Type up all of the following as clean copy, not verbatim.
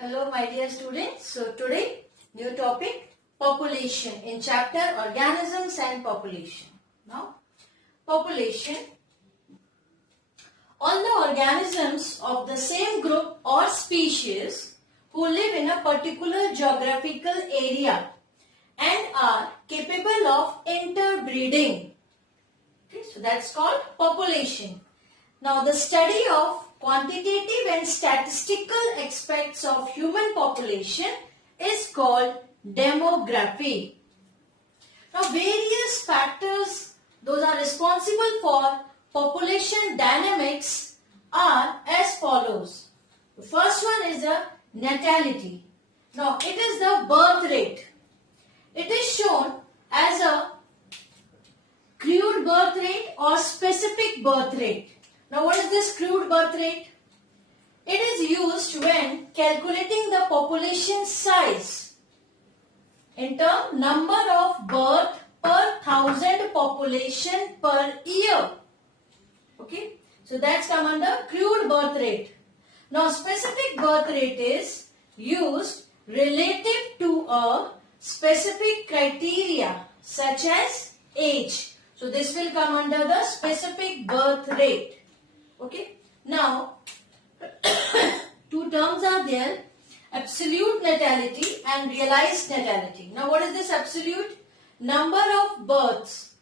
Hello my dear students. So today new topic population in chapter organisms and population. Now population, all the organisms of the same group or species who live in a particular geographical area and are capable of interbreeding. Okay, so that's called population. Now the study of quantitative and statistical aspects of human population is called demography. Now various factors those are responsible for population dynamics are as follows. The first one is the natality. Now it is the birth rate. It is shown as a crude birth rate or specific birth rate. Now what is this crude birth rate? It is used when calculating the population size in terms number of birth per thousand population per year. Okay, so that's come under crude birth rate. Now specific birth rate is used relative to a specific criteria such as age. So this will come under the specific birth rate. Okay, now two terms are there, absolute natality and realized natality. Now what is this absolute? Number of births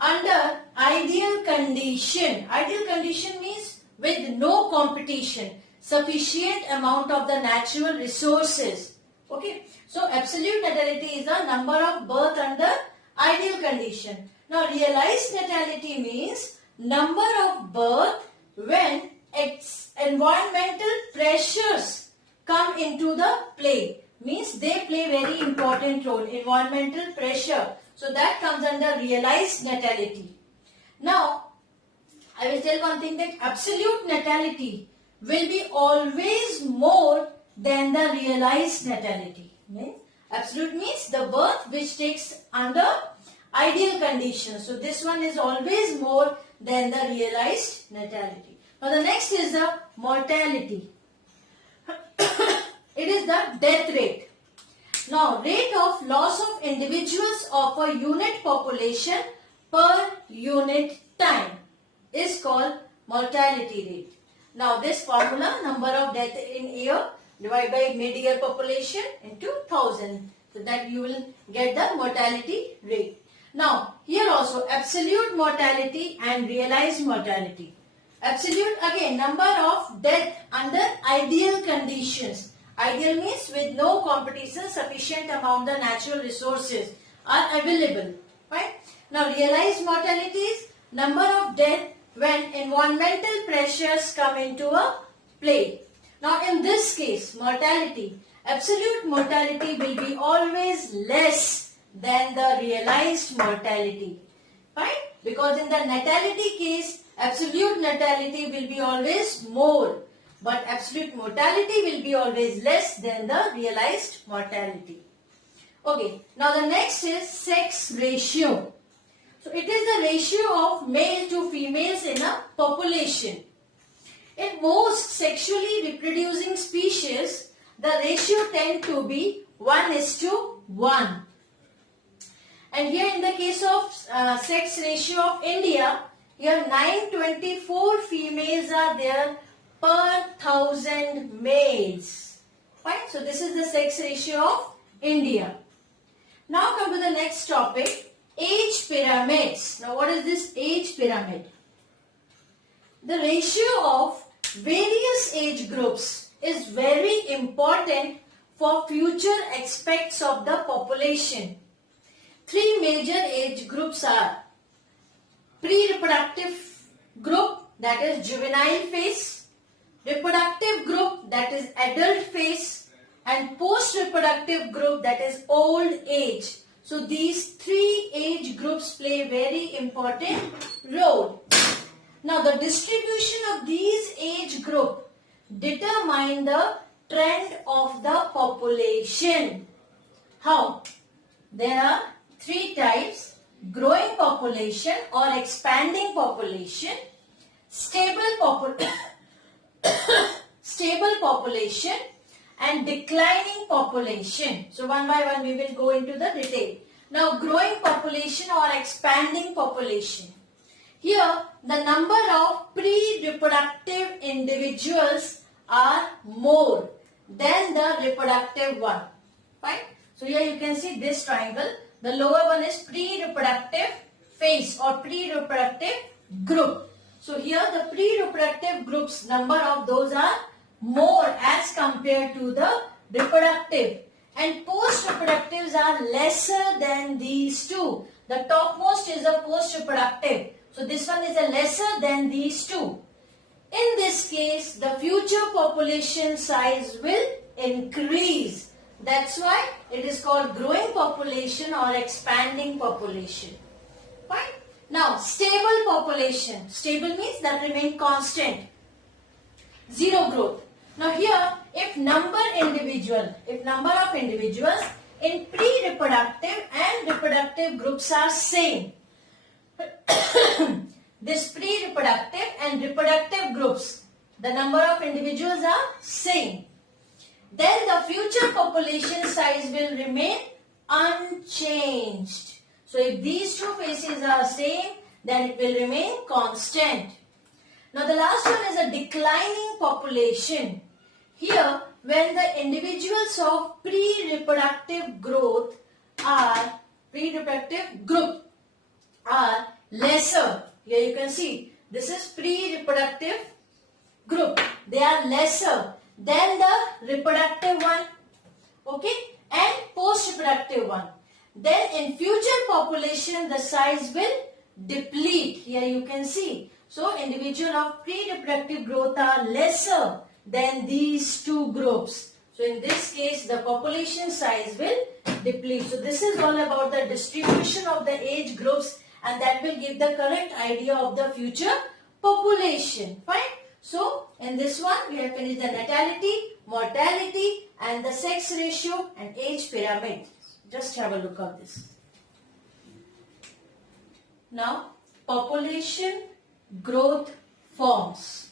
under ideal condition. Ideal condition means with no competition, sufficient amount of the natural resources. Okay, so absolute natality is the number of birth under ideal condition. Now realized natality means number of birth when environmental pressures come into the play, means they play very important role, environmental pressure. So that comes under realized natality. Now I will tell one thing, that absolute natality will be always more than the realized natality. Absolute means the birth which takes under ideal conditions. So this one is always more than the realized natality. Now the next is the mortality. It is the death rate. Now rate of loss of individuals of a unit population per unit time is called mortality rate. Now this formula, number of death in year divided by mid-year population into 1000. So that you will get the mortality rate. Now here also absolute mortality and realized mortality. Absolute again number of death under ideal conditions. Ideal means with no competition, sufficient amount of natural resources are available. Right? Now realized mortality is number of death when environmental pressures come into a play. Now in this case mortality, absolute mortality will be always less than the realized mortality. Right? Because in the natality case, absolute natality will be always more, but absolute mortality will be always less than the realized mortality. Okay, now the next is sex ratio. So it is the ratio of male to females in a population. In most sexually reproducing species, the ratio tends to be 1:1. And here in the case of sex ratio of India, here 924 females are there per 1000 males. Right? So this is the sex ratio of India. Now come to the next topic, age pyramids. Now what is this age pyramid? The ratio of various age groups is very important for future aspects of the population. Three major age groups are pre-reproductive group, that is juvenile phase, reproductive group, that is adult phase, and post-reproductive group, that is old age. So these three age groups play very important role. Now the distribution of these age group determine the trend of the population. How? There are three types: growing population or expanding population, stable population and declining population. So one by one we will go into the detail. Now growing population or expanding population. Here the number of pre-reproductive individuals are more than the reproductive one. Fine. So here you can see this triangle. The lower one is pre-reproductive phase or pre-reproductive group. So here the pre-reproductive groups, number of those are more as compared to the reproductive, and post-reproductives are lesser than these two. The topmost is a post-reproductive. So this one is a lesser than these two. In this case, the future population size will increase. That's why it is called growing population or expanding population. Fine. Now, stable population. Stable means that remain constant. Zero growth. Now here, if number of individuals in pre-reproductive and reproductive groups are same. This pre-reproductive and reproductive groups, the number of individuals are same. Then the future population size will remain unchanged. So if these two phases are same, then it will remain constant. Now the last one is a declining population. Here, when the individuals of pre-reproductive group are lesser. Here you can see this is pre-reproductive group. They are lesser than the reproductive one, okay, and post-reproductive one. Then in future population the size will deplete. Here you can see. So individual of pre-reproductive growth are lesser than these two groups. So in this case the population size will deplete. So this is all about the distribution of the age groups, and that will give the correct idea of the future population. Fine. So in this one we have finished the natality, mortality and the sex ratio and age pyramid. Just have a look at this. Now population growth forms.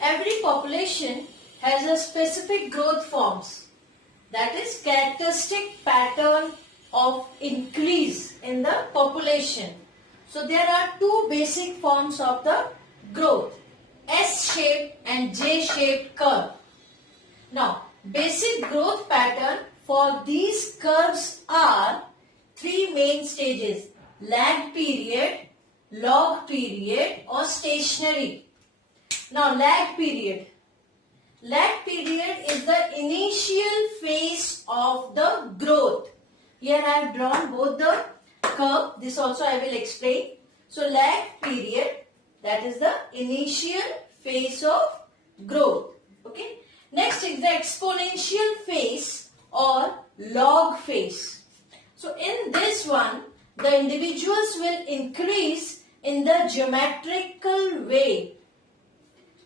Every population has a specific growth forms, that is characteristic pattern of increase in the population. So there are two basic forms of the growth, S-shaped and J-shaped curve. Now basic growth pattern for these curves are three main stages: lag period, log period or stationary. Now lag period. Lag period is the initial phase of the growth. Here I have drawn both the curve. This also I will explain. So lag period, that is the initial phase of growth. Okay. Next is the exponential phase or log phase. So in this one, the individuals will increase in the geometrical way.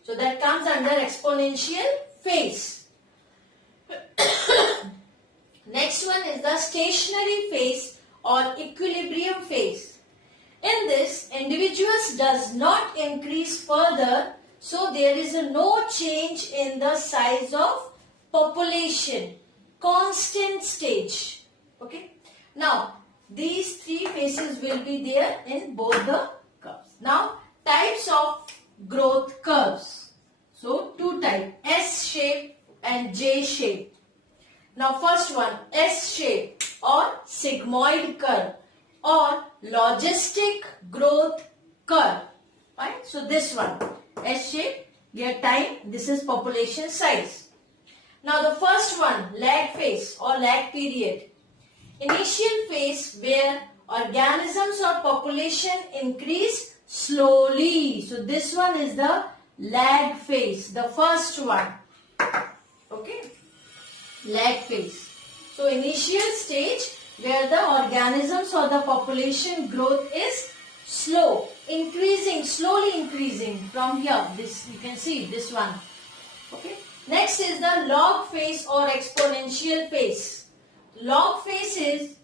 So that comes under exponential phase. Next one is the stationary phase or equilibrium phase. In this, individuals does not increase further, so there is no change in the size of population. Constant stage. Okay. Now, these three phases will be there in both the curves. Now, types of growth curves. So, two types, S-shape and J-shape. Now, first one, S-shape or sigmoid curve or logistic growth curve. Right? So, this one, S-shape, their time, this is population size. Now, the first one, lag phase or lag period. Initial phase where organisms or population increase slowly. So this one is the lag phase, the first one. Okay, lag phase. So initial stage where the organisms or the population growth is slow, increasing, slowly increasing from here. This you can see this one. Okay. Next is the log phase or exponential phase. Log phase is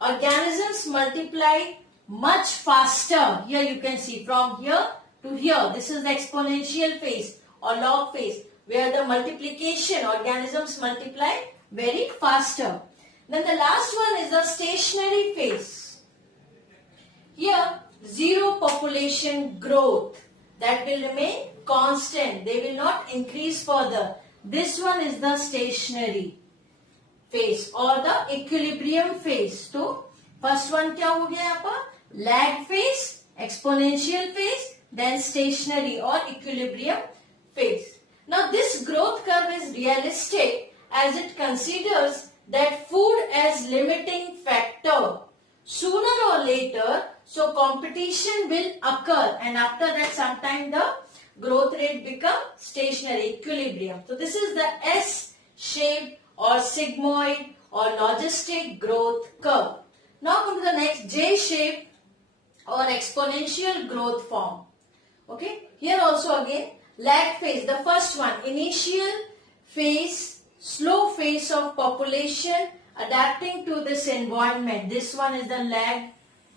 organisms multiply much faster. Here you can see from here to here. This is the exponential phase. or log phase, where the multiplication, organisms multiply very faster. Then the last one is the stationary phase. Here, zero population growth, that will remain constant. They will not increase further. This one is the stationary phase or the equilibrium phase. So, first one क्या हो गया यहाँ पर? Lag phase, exponential phase, then stationary or equilibrium phase. Now, this growth curve is realistic as it considers that food as limiting factor. Sooner or later, so competition will occur, and after that sometime the growth rate become stationary, equilibrium. So this is the S-shaped or sigmoid or logistic growth curve. Now come to the next, J-shaped or exponential growth form. Okay, here also again lag phase, the first one, initial phase, slow phase of population adapting to this environment. This one is the lag,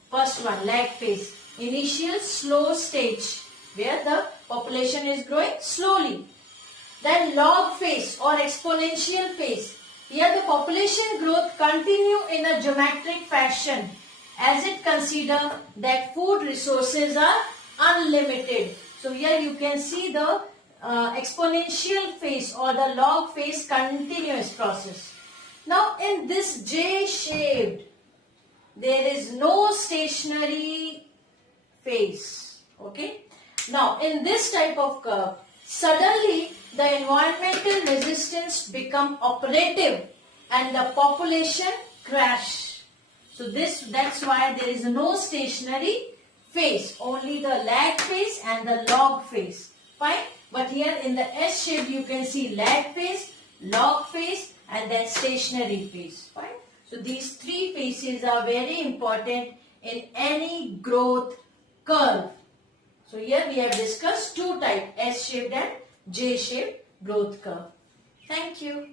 first one, lag phase. Initial slow stage where the population is growing slowly. Then log phase or exponential phase. Here the population growth continue in a geometric fashion as it consider that food resources are unlimited. So here you can see the exponential phase or the log phase continuous process. Now in this J-shaped, there is no stationary phase. Okay. Now in this type of curve, suddenly the environmental resistance become operative and the population crash. So that's why there is no stationary phase, only the lag phase and the log phase. Fine. But here in the S shape you can see lag phase, log phase and then stationary phase. Fine. So these three phases are very important in any growth curve. So here we have discussed two types, S-shaped and J-shaped growth curve. Thank you.